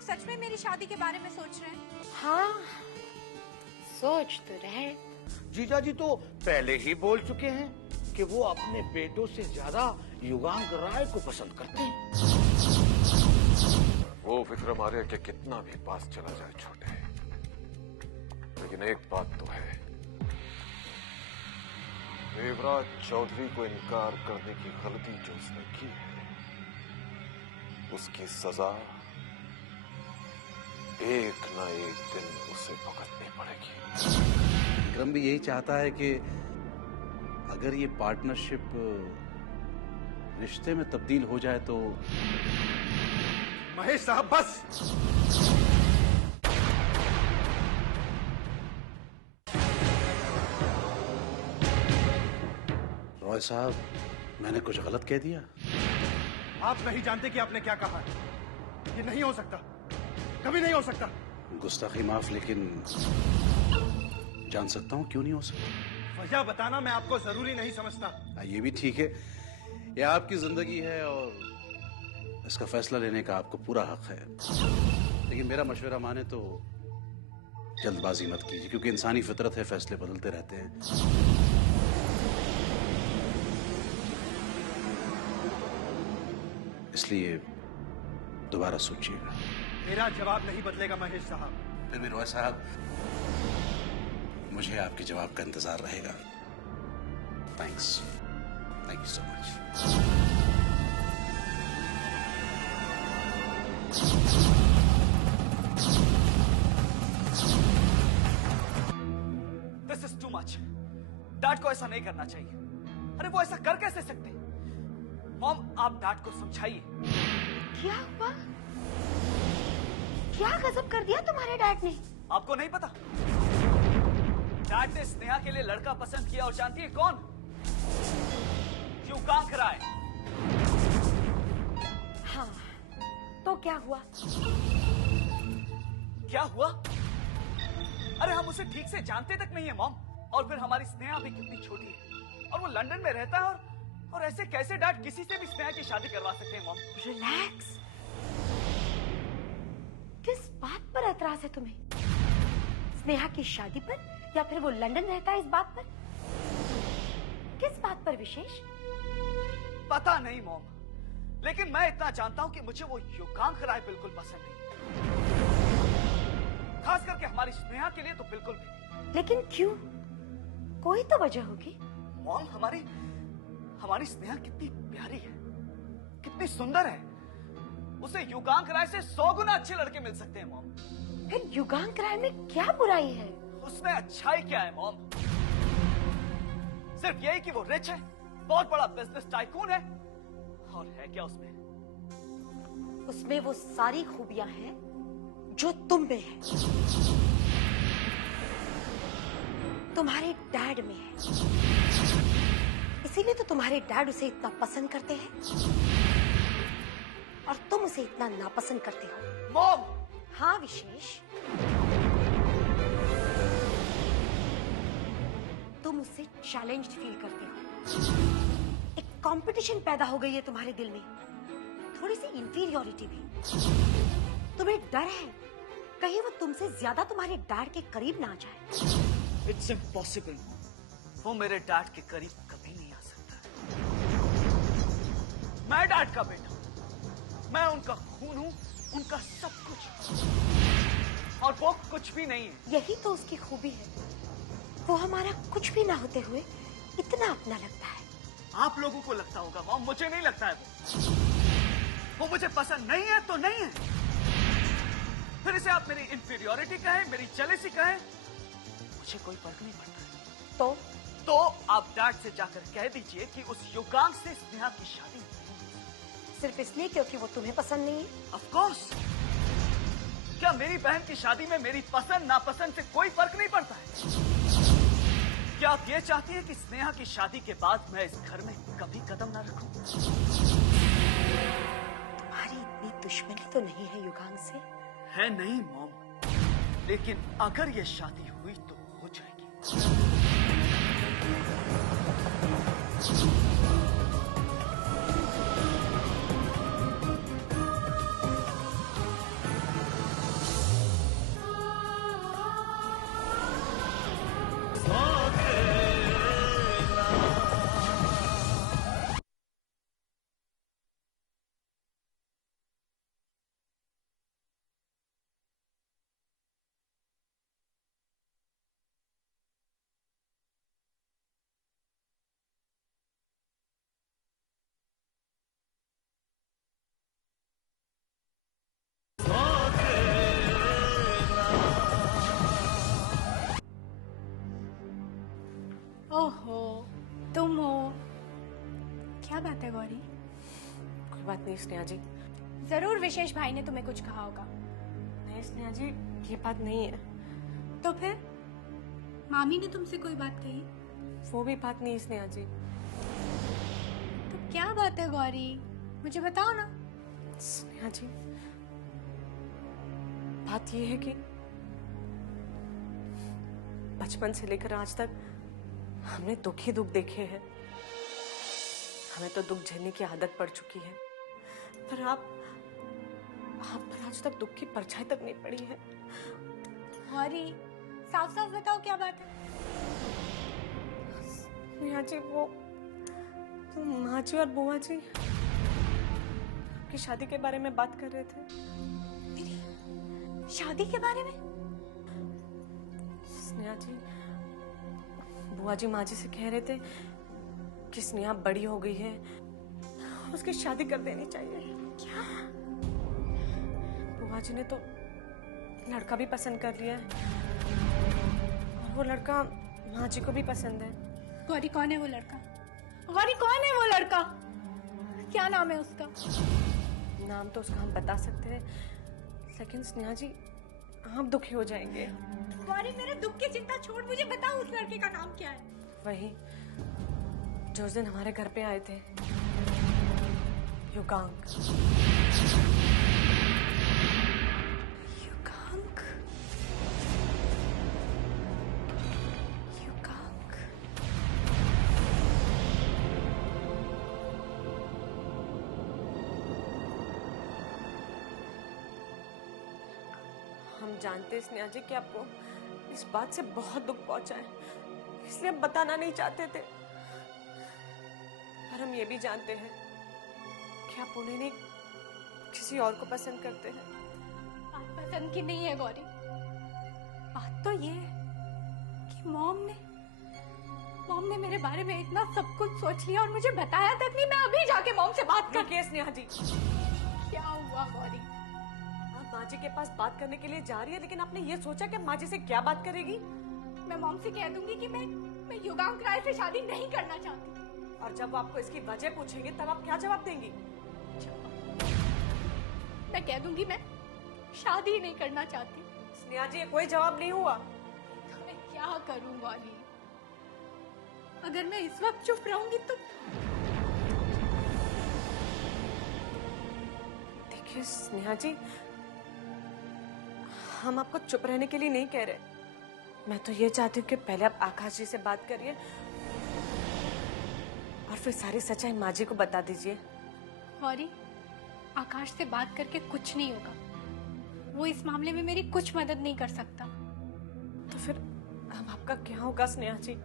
लोग सच में मेरी शादी के बारे में सोच रहे हैं? हाँ, सोच तो रहे। जीजा जी तो पहले ही बोल चुके हैं कि वो अपने बेटों से ज्यादा युगांक राय को पसंद करते हैं। वो विक्रमार्य के कितना भी पास चला जाए छोटे, लेकिन एक बात तो है, देवराज चौधरी को इनकार करने की गलती जो उसने की है, उसकी सजा एक ना एक दिन उसे भुगतनी पड़ेगी। विक्रम भी यही चाहता है कि अगर ये पार्टनरशिप रिश्ते में तब्दील हो जाए तो। महेश साहब बस। रॉय साहब, मैंने कुछ गलत कह दिया? आप नहीं जानते कि आपने क्या कहा है। ये नहीं हो सकता, कभी नहीं हो सकता। गुस्ताखी माफ, लेकिन जान सकता हूं क्यों नहीं हो सकता? वजह बताना मैं आपको जरूरी नहीं समझता। ये भी ठीक है, ये आपकी जिंदगी है और इसका फैसला लेने का आपको पूरा हक है, लेकिन मेरा मशवरा माने तो जल्दबाजी मत कीजिए, क्योंकि इंसानी फितरत है, फैसले बदलते रहते हैं। इसलिए दोबारा सोचिएगा। मेरा जवाब नहीं बदलेगा महेश साहब। फिर भी रॉय साहब, मुझे आपके जवाब का इंतजार रहेगा। Thanks, thank you so much. This is too much. Dad को ऐसा नहीं करना चाहिए। अरे वो ऐसा कर कैसे सकते? मॉम, आप डैड को समझाइए। क्या हुआ? क्या गजब कर दिया तुम्हारे डैड ने? आपको नहीं पता? डैड ने स्नेहा के लिए लड़का पसंद किया, और जानती है कौन? युगांक राय। हाँ, तो क्या हुआ? क्या हुआ? अरे हम उसे ठीक से जानते तक नहीं है मॉम, और फिर हमारी स्नेहा भी कितनी छोटी है, और वो लंदन में रहता है, और ऐसे कैसे डैड किसी से भी स्नेहा की शादी करवा सकते हैं मॉम? रिलैक्स। किस बात पर एतराज है तुम्हें? स्नेहा की शादी पर, या फिर वो लंदन रहता है इस बात पर? किस बात पर विशेष? पता नहीं मॉम, लेकिन मैं इतना जानता हूं कि मुझे वो युगांक राय बिल्कुल पसंद नहीं, खास करके हमारी स्नेहा के लिए तो बिल्कुल भी नहीं। लेकिन क्यों? कोई तो वजह होगी। मॉम, हमारी स्नेहा कितनी प्यारी है, कितनी सुंदर है। उसे युगांक राय से 100 गुना अच्छे लड़के मिल सकते हैं मॉम। फिर युगांक राय में क्या बुराई है? उसमें अच्छाई क्या है मॉम? सिर्फ यही कि वो रिच है, बहुत बड़ा बिजनेस टाइकून है, और है क्या उसमें? उसमें वो सारी खूबियां हैं जो तुम में है, तुम्हारे डैड में है। इसीलिए तो तुम्हारे डैड उसे इतना पसंद करते हैं, और तुम उसे इतना नापसंद करते हो। मॉम! हाँ विशेष, तुम उससे चैलेंज्ड फील करते हो। एक कंपटीशन पैदा हो गई है तुम्हारे दिल में, थोड़ी सी इंफीरियोरिटी भी। तुम्हें डर है कहीं वो तुमसे ज्यादा तुम्हारे डैड के करीब ना आ जाए। It's impossible. वो मेरे डैड के करीब कभी नहीं आ सकता। मैं डैड का बेटा हूं, मैं उनका खून हूं, उनका सब कुछ, और वो कुछ भी नहीं है। यही तो उसकी खूबी है, वो हमारा कुछ भी ना होते हुए इतना अपना लगता है। आप लोगों को लगता होगा मॉम, मुझे नहीं लगता है। वो मुझे पसंद नहीं है तो नहीं है, फिर इसे आप मेरी इंफीरियोरिटी कहें, मेरी जेलसी कहें, मुझे कोई फर्क नहीं पड़ता। तो आप डैड से जाकर कह दीजिए कि उस युगांक से स्नेहा की शादी सिर्फ इसलिए क्योंकि वो तुम्हें पसंद नहीं है? Of course. क्या मेरी बहन की शादी में मेरी पसंद नापसंद से कोई फर्क नहीं पड़ता है? क्या आप ये चाहती हैं कि स्नेहा की शादी के बाद मैं इस घर में कभी कदम ना रखूं? तुम्हारी इतनी दुश्मनी तो नहीं है युगांक से? है नहीं मॉम, लेकिन अगर ये शादी हुई तो हो जाएगी। नहीं स्नेहा जी। जरूर विशेष भाई ने तुम्हें कुछ कहा होगा। नहीं स्नेहा जी, ये बात नहीं है। तो फिर मामी ने तुमसे कोई बात कही? वो भी बात नहीं है स्नेहा जी। तो क्या बात है गौरी, मुझे बताओ ना। स्नेहा जी, बात ये है कि बचपन से लेकर आज तक हमने दुख ही दुख देखे हैं। हमें तो दुख झेलने की आदत पड़ चुकी है, पर आप पर आज तक दुख की परछाई तक नहीं पड़ी है। गौरी साफ साफ बताओ क्या बात है। स्नेहा जी, वो माँ जी और बुआ जी आपकी शादी के बारे में बात कर रहे थे। मेरी शादी के बारे में? स्नेहा जी, बुआ जी माँ जी से कह रहे थे कि स्नेहा बड़ी हो गई है, उसकी शादी कर देनी चाहिए। क्या? बुआ जी ने तो लड़का भी पसंद कर लिया है और वो लड़का माँ जी को भी पसंद है। गौरी कौन है वो लड़का? गौरी कौन है वो लड़का? क्या नाम है उसका? नाम तो उसका हम बता सकते हैं, लेकिन स्नेहा जी आप दुखी हो जाएंगे। गौरी मेरे दुख की चिंता छोड़, मुझे बताओ उस लड़के का नाम क्या है? वही जो उस दिन हमारे घर पे आए थे, युगांक। युगांक? युगांक? हम जानते हैं स्नेहा जी कि आपको इस बात से बहुत दुख पहुंचा है, इसलिए हम बताना नहीं चाहते थे। पर हम ये भी जानते हैं कि आप उन्हें नहीं किसी और को पसंद करते हैं। बात पसंद की नहीं है गौरी, बात तो ये है कि मॉम ने मेरे बारे में इतना सब कुछ सोच लिया और मुझे बताया तक नहीं। मैं अभी जाके मॉम से बात कर। रुकिए स्नेहा जी। क्या हुआ गौरी? आप माँ जी के पास बात करने के लिए जा रही है, लेकिन आपने ये सोचा कि माँ जी से क्या बात करेगी? मैं मॉम से कह दूंगी कि मैं युगांक राय से शादी नहीं करना चाहती। और जब वो आपको इसकी वजह पूछेंगे तब आप क्या जवाब देंगी? मैं कह दूंगी मैं शादी नहीं करना चाहती। स्नेहा जी, ये कोई जवाब नहीं हुआ। तो मैं क्या करूं गौरी? अगर मैं इस वक्त चुप रहूंगी तो देखिए स्नेहा जी, हम आपको चुप रहने के लिए नहीं कह रहे। मैं तो ये चाहती हूँ कि पहले आप आकाश जी से बात करिए और फिर सारी सच्चाई माँ जी को बता दीजिए। गौरी, आकाश से बात करके कुछ नहीं होगा। वो इस मामले में मेरी कुछ मदद नहीं कर सकता। तो फिर अब आपका क्या होगा स्नेहा जी?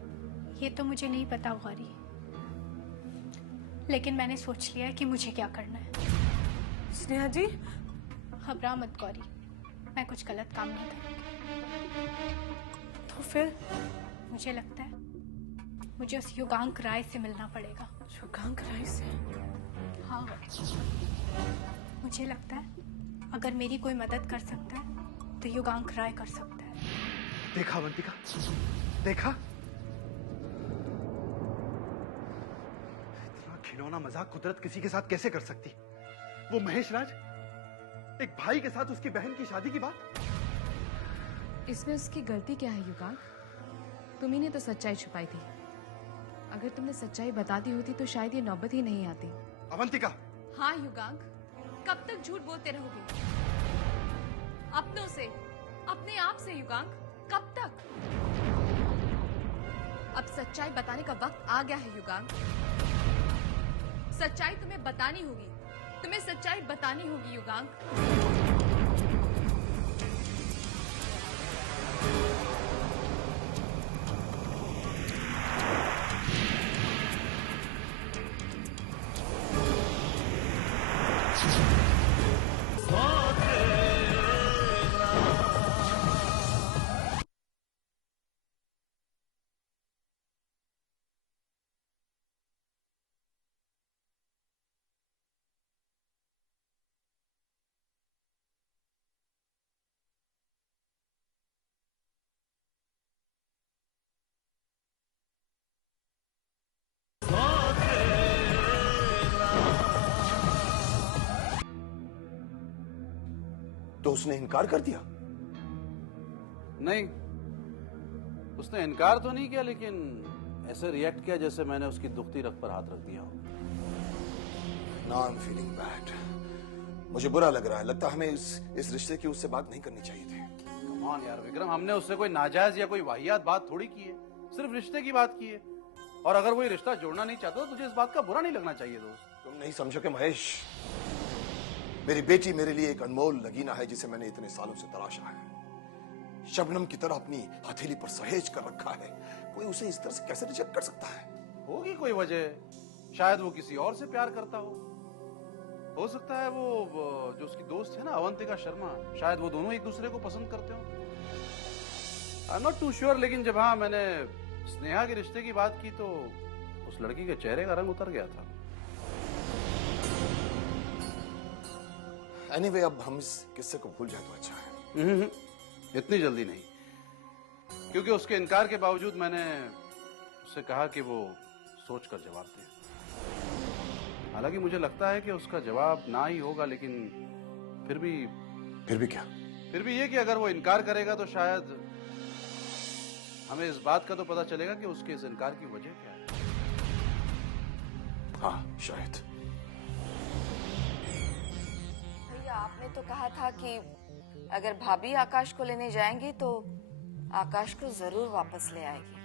ये तो मुझे नहीं पता गौरी, लेकिन मैंने सोच लिया है कि मुझे क्या करना है। स्नेहा जी, घबरा मत गौरी, मैं कुछ गलत काम नहीं करूंगी। तो फिर? मुझे लगता है मुझे उस युगांक राय से मिलना पड़ेगा। युगांक राय से? हाँ गौरी, मुझे लगता है अगर मेरी कोई मदद कर सकता है तो युगांक राय कर सकता है। देखा अवंतिका, देखा? इतना खिलौना मजाक कुदरत किसी के साथ कैसे कर सकती? वो महेश राज, एक भाई के साथ उसकी बहन की शादी की बात। इसमें उसकी गलती क्या है युगांक? तुम्ही ने तो सच्चाई छुपाई थी। अगर तुमने सच्चाई बता दी होती तो शायद ये नौबत ही नहीं आती। अवंतिका! हाँ युगांक, कब तक झूठ बोलते रहोगे? अपनों से, अपने आप से युगांक, कब तक? अब सच्चाई बताने का वक्त आ गया है युगांक। सच्चाई तुम्हें बतानी होगी, तुम्हें सच्चाई बतानी होगी युगांक। तो उसने इनकार कर दिया? नहीं, उसने इनकार तो नहीं किया, लेकिन ऐसे रिएक्ट किया जैसे मैंने उसकी दुखती रग पर हाथ रख दिया हो। Now I'm feeling bad. मुझे बुरा लग रहा है। लगता है हमें इस रिश्ते की उससे बात नहीं करनी चाहिए थी। Come on यार विक्रम, हमने उससे कोई नाजायज या कोई वाहियात बात थोड़ी की है, सिर्फ रिश्ते की बात की है। और अगर वो ये रिश्ता जोड़ना नहीं चाहता तो तुझे इस बात का बुरा नहीं लगना चाहिए दोस्त। तुम नहीं समझोगे महेश, मेरी बेटी मेरे लिए एक अनमोल नगीना है जिसे मैंने इतने सालों से तलाशा है। शबनम की तरह अपनी हथेली पर सहेज कर रखा है। कोई उसे इस तरह से कैसे रिजेक्ट कर सकता है? होगी कोई वजह, शायद वो किसी और से प्यार करता हो सकता है वो जो उसकी दोस्त है ना अवंतिका शर्मा, शायद वो दोनों एक दूसरे को पसंद करते हो। I am not too sure, लेकिन जब हाँ मैंने स्नेहा के रिश्ते की बात की तो उस लड़की के चेहरे का रंग उतर गया था। एनीवे, अब हम इस किस्से को भूल जाए तो अच्छा है। इतनी जल्दी नहीं, क्योंकि उसके इनकार के बावजूद मैंने उससे कहा कि वो सोच कर जवाब दे। हालांकि मुझे लगता है कि उसका जवाब ना ही होगा, लेकिन फिर भी क्या? फिर भी ये कि अगर वो इनकार करेगा तो शायद हमें इस बात का तो पता चलेगा कि उसके इस इनकार की वजह क्या है। हाँ, शायद। भैया, आपने तो कहा था कि अगर भाभी आकाश को लेने जाएंगी तो आकाश को जरूर वापस ले आएगी,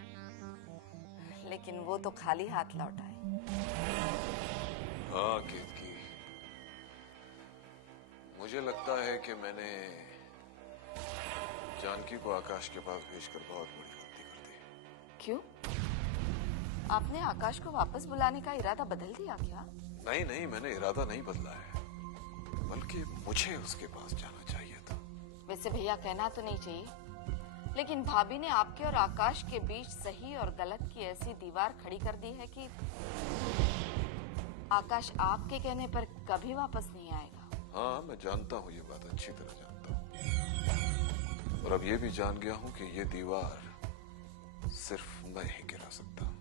लेकिन वो तो खाली हाथ लौट आए। हाँ केतकी, मुझे लगता है कि मैंने जानकी को आकाश के पास भेजकर बहुत बड़ी गलती कर दी। क्यों? आपने आकाश को वापस बुलाने का इरादा बदल दिया क्या? नहीं नहीं, मैंने इरादा नहीं बदला है, बल्कि मुझे उसके पास जाना चाहिए था। वैसे भैया, कहना तो नहीं चाहिए, लेकिन भाभी ने आपके और आकाश के बीच सही और गलत की ऐसी दीवार खड़ी कर दी है कि आकाश आपके कहने पर कभी वापस नहीं आएगा। हाँ, मैं जानता हूँ, ये बात अच्छी तरह जानता हूँ, और अब ये भी जान गया हूँ कि ये दीवार सिर्फ मैं ही गिरा सकता हूँ।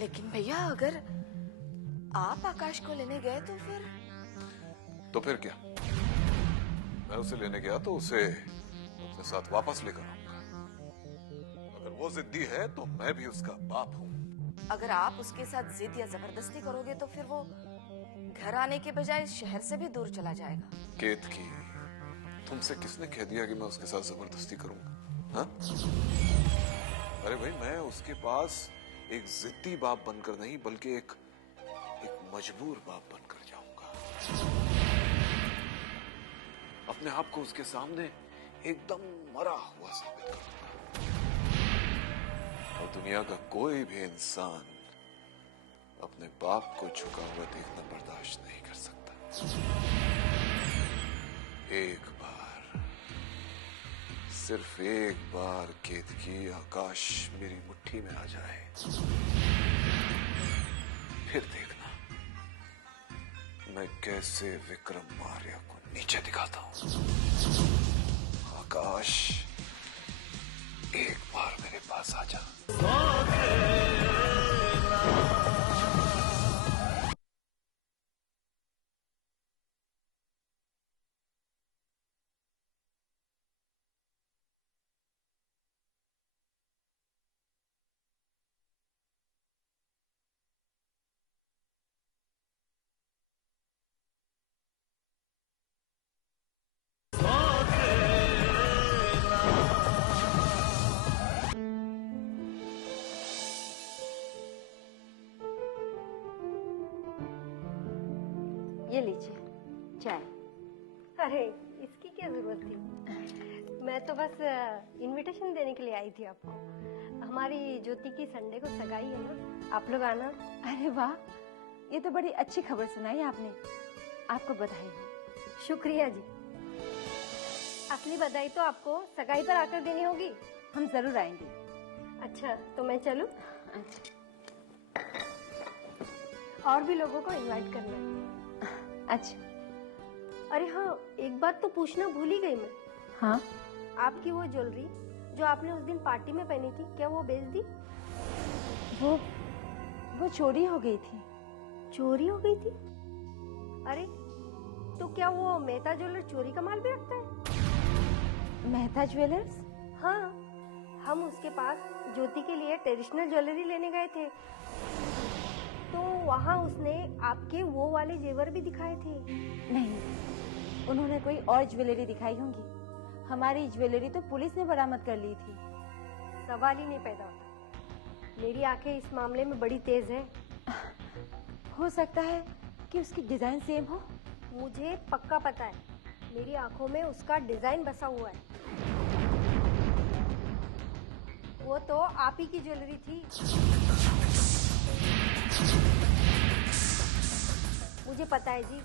लेकिन भैया, अगर आप आकाश को लेने गए तो फिर क्या? मैं उसे लेने गया तो उसे अपने साथ वापस लेकर आऊंगा। अगर वो जिद्दी है तो मैं भी उसका बाप हूँ। अगर आप उसके साथ जिद या जबरदस्ती करोगे तो फिर वो घर आने के बजाय शहर से भी दूर चला जाएगा। केतकी, तुमसे किसने कह दिया कि मैं उसके साथ जबरदस्ती करूंगा? हाँ? अरे भाई, मैं उसके पास एक जिद्दी बाप बनकर नहीं, बल्कि एक मजबूर बाप बनकर जाऊंगा। अपने आप को उसके सामने एकदम मरा हुआ साबित करूंगा, और दुनिया का कोई भी इंसान अपने बाप को झुका हुआ देखना बर्दाश्त नहीं कर सकता। एक बार, सिर्फ एक बार केतकी, आकाश मेरी मुट्ठी में आ जाए, फिर देखना मैं कैसे विक्रम मार्या को नीचे दिखाता हूं। आकाश, एक बार मेरे पास आ जा। ये लीजिए चाय। अरे, इसकी क्या जरूरत थी? मैं तो बस इनविटेशन देने के लिए आई थी आपको। हमारी ज्योति की संडे को सगाई है ना, आप लोग आना। अरे वाह, ये तो बड़ी अच्छी खबर सुनाई आपने, आपको बधाई हो। शुक्रिया जी। असली बधाई तो आपको सगाई पर आकर देनी होगी। हम जरूर आएंगे। अच्छा, तो मैं चलूं? अच्छा। और भी लोगों को इनवाइट करना है। अच्छा। अरे हाँ, एक बात तो पूछना भूल ही गई मैं। हाँ? आपकी वो ज्वेलरी जो आपने उस दिन पार्टी में पहनी थी, क्या वो बेच दी? वो चोरी हो गई थी। चोरी हो गई थी? तो क्या वो मेहता ज्वेलर चोरी का माल भी रखता है? मेहता ज्वेलर्स? हाँ, हम उसके पास ज्योति के लिए ट्रेडिशनल ज्वेलरी लेने गए थे, तो वहाँ उसने आपके वो वाले जेवर भी दिखाए थे। नहीं, उन्होंने कोई और ज्वेलरी दिखाई होंगी। हमारी ज्वेलरी तो पुलिस ने बरामद कर ली थी। सवाल ही नहीं पैदा होता। मेरी आंखें इस मामले में बड़ी तेज है। हो सकता है कि उसकी डिजाइन सेम हो। मुझे पक्का पता है, मेरी आंखों में उसका डिजाइन बसा हुआ है। वो तो आप ही की ज्वेलरी थी। मुझे पता है जी,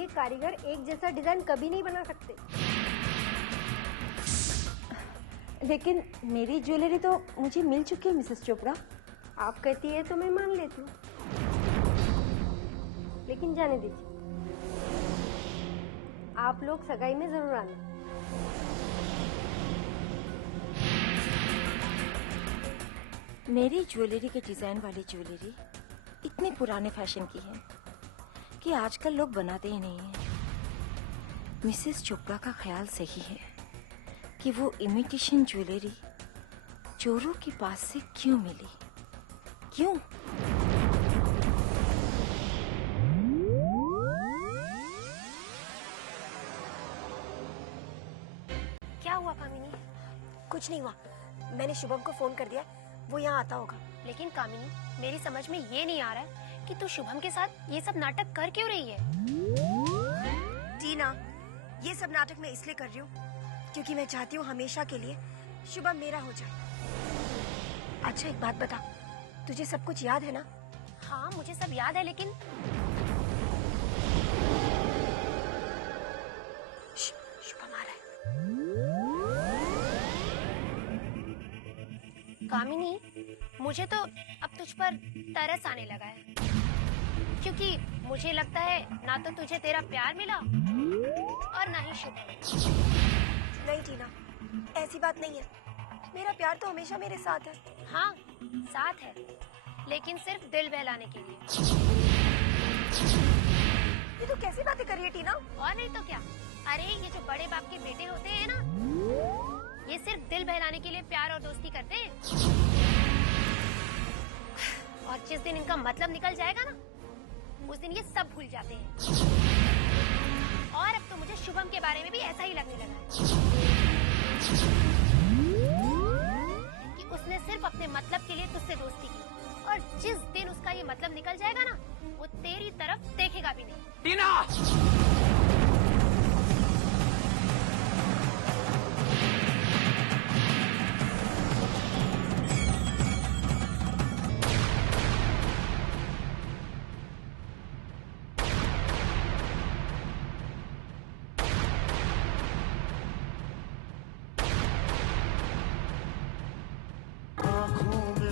ये कारीगर एक जैसा डिजाइन कभी नहीं बना सकते। लेकिन मेरी ज्वेलरी तो मुझे मिल चुकी है मिसेस चोपड़ा। आप कहती है तो मैं मान लेती हूँ, लेकिन जाने दीजिए। आप लोग सगाई में जरूर आना। मेरी ज्वेलरी के डिजाइन वाली ज्वेलरी इतने पुराने फैशन की है कि आजकल लोग बनाते ही नहीं हैं। मिसेस चोपड़ा का ख्याल सही है कि वो इमिटेशन ज्वेलरी चोरों के पास से क्यों मिली? क्यों? क्या हुआ कामिनी? कुछ नहीं हुआ, मैंने शुभम को फोन कर दिया, वो यहाँ आता होगा। लेकिन कामिनी, मेरी समझ में ये नहीं आ रहा है कि तू शुभम के साथ ये सब नाटक कर क्यों रही है? टीना, ये सब नाटक मैं इसलिए कर रही हूँ क्योंकि मैं चाहती हूँ हमेशा के लिए शुभम मेरा हो जाए। अच्छा एक बात बता, तुझे सब कुछ याद है ना? हाँ मुझे सब याद है, लेकिन शुभम आ रहा है। कामिनी, मुझे तो अब तुझ पर तरस आने लगा है, क्योंकि मुझे लगता है ना तो तुझे तेरा प्यार मिला और ना ही शुभम। नहीं टीना, ऐसी बात नहीं है, मेरा प्यार तो हमेशा मेरे साथ है। हाँ साथ है, लेकिन सिर्फ दिल बहलाने के लिए। ये तो कैसी बातें कर रही है टीना? और नहीं तो क्या। अरे ये जो बड़े बाप के बेटे होते हैं ना, ये सिर्फ दिल बहलाने के लिए प्यार और दोस्ती करते हैं, और जिस दिन इनका मतलब निकल जाएगा ना, उस दिन ये सब भूल जाते हैं। और अब तो मुझे शुभम के बारे में भी ऐसा ही लगने लगा है कि उसने सिर्फ अपने मतलब के लिए तुझसे दोस्ती की, और जिस दिन उसका ये मतलब निकल जाएगा ना, वो तेरी तरफ देखेगा भी नहीं। टीना!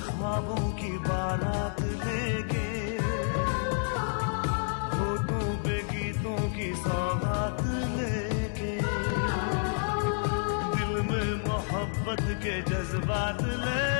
ख्वाबों की बारात लेके, होठों पे गीतों की सौगात लेके, दिल में मोहब्बत के जज्बात ले